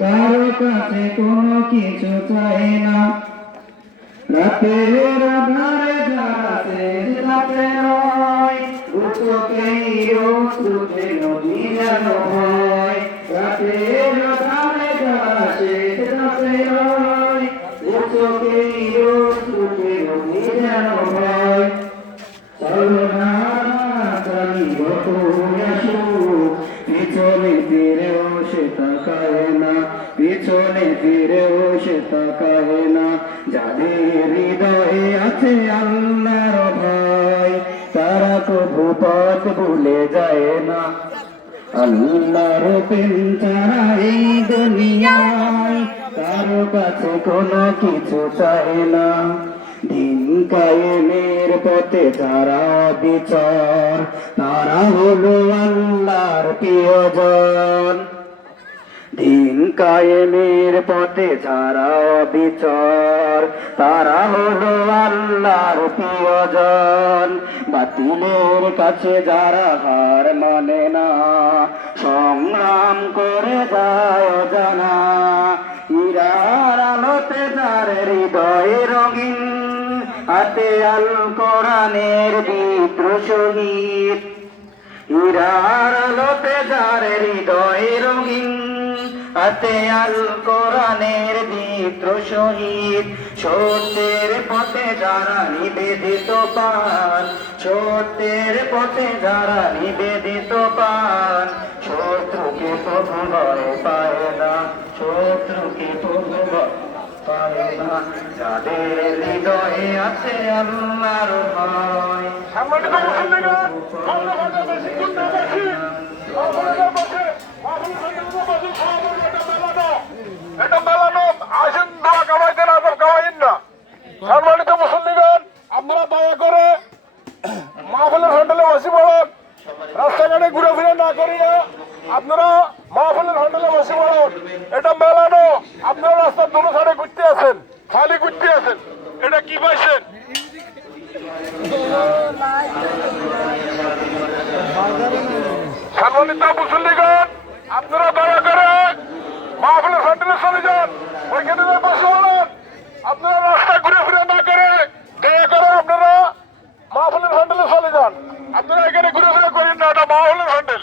কারও কাছে কোনো কিছু চায় না। রাতের আধারে যারা সেজদাতে রয় উচকেই রোজে নদী যেন হয় রাতের আধারে যারা সেজদাতে রয় উচকেই রোজে নদী যেন হয় চলনা চালিব আসু পিছনে ফিরেও সে তাকায় না। ফিরেও সে তাকায় না, যাদের হৃদয়ে আছে আল্লাহর ভয়, তারা প্রভু পথ ভুলে যায় না। আল্লাহর প্রেম ছাড়া এই দুনিয়ায় কারও কাছে কোনো কিছু চায় না। দিন কায়েমের পথে যারা বিচার, তারা হলো আল্লাহর প্রিয়জন। কায়েমের পথে যারা বিচার তারা হলো আল্লাহর প্রিয়জন। বাতিলের কাছে যারা হার মানে না, সংগ্রাম করে যায় জানা ইরার আলোতে যার হৃদয় রঙিন, হাতে আল কোরআনের বিদ্রোহ হীরার আলোতে যার হৃদয় রঙিন হাতে আল কোরআনের দিত্র শহীদ। সত্যের পথে যারা নিবেদিত পান সত্যের পথে যারা নিবেদিত পান শত্রুকে প্রভু ভয় পায় না, শত্রুকে প্রভু পায় না। যাদের হৃদয়ে আছে আল্লাহর ভয় সম্মানিত মুসল্লিগণ, আপনারা দয়া করে মাহফিলের হোটেলে বসে পড়ুন। রাস্তাঘাটে ঘুরে না করিয়া আপনারা মাহফিলের হোটেলে বসে পড়ুন। এটা মেলানো, আপনারা রাস্তার দোনো সাইডে ঘুরতে আছেন খালি ঘুরতে আছেন এটা কি পাইছেন? সম্মানিত মুসল্লিগণ, আপনারা দয়া করে মাহফিলের হোটেলে চলে যান। ওইখানে বসে বলুন আপনারা রাস্তা ঘুরে ফিরে না করে দয়া করে আপনারা মাহফিলের হোটেলে চলে যান আপনারা এখানে ঘুরে ফিরে করেন না এটা মাহফিলের হোটেল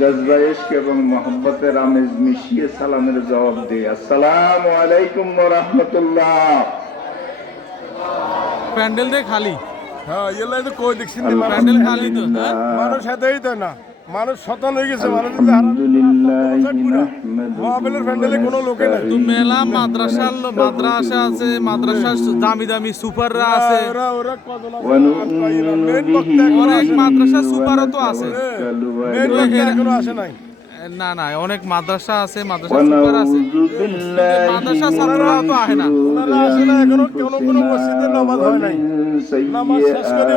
জজবা ইশক এবং মোহাম্মতের আমেজ মিশিয়ে সালামের জবাব দেয়। আসসালাম আলাইকুম রহমতুল্লাহ। প্যান্ডেল দিয়ে খালি। হ্যাঁ এলাই তো কই দেখছি প্যান্ডেল খালি তো হ্যাঁ? মানুষ হেঁটেই তো না। মানুষ হয়ে গেছে নাই। তো মেলা মাদ্রাসা মাদ্রাসা আছে দামি দামি সুপাররা আছে। অনেক মাদ্রাসা সুপারও তো আছে। না না অনেক মাদ্রাসা আছে মাদ্রাসা এখনও নামাজ নাই।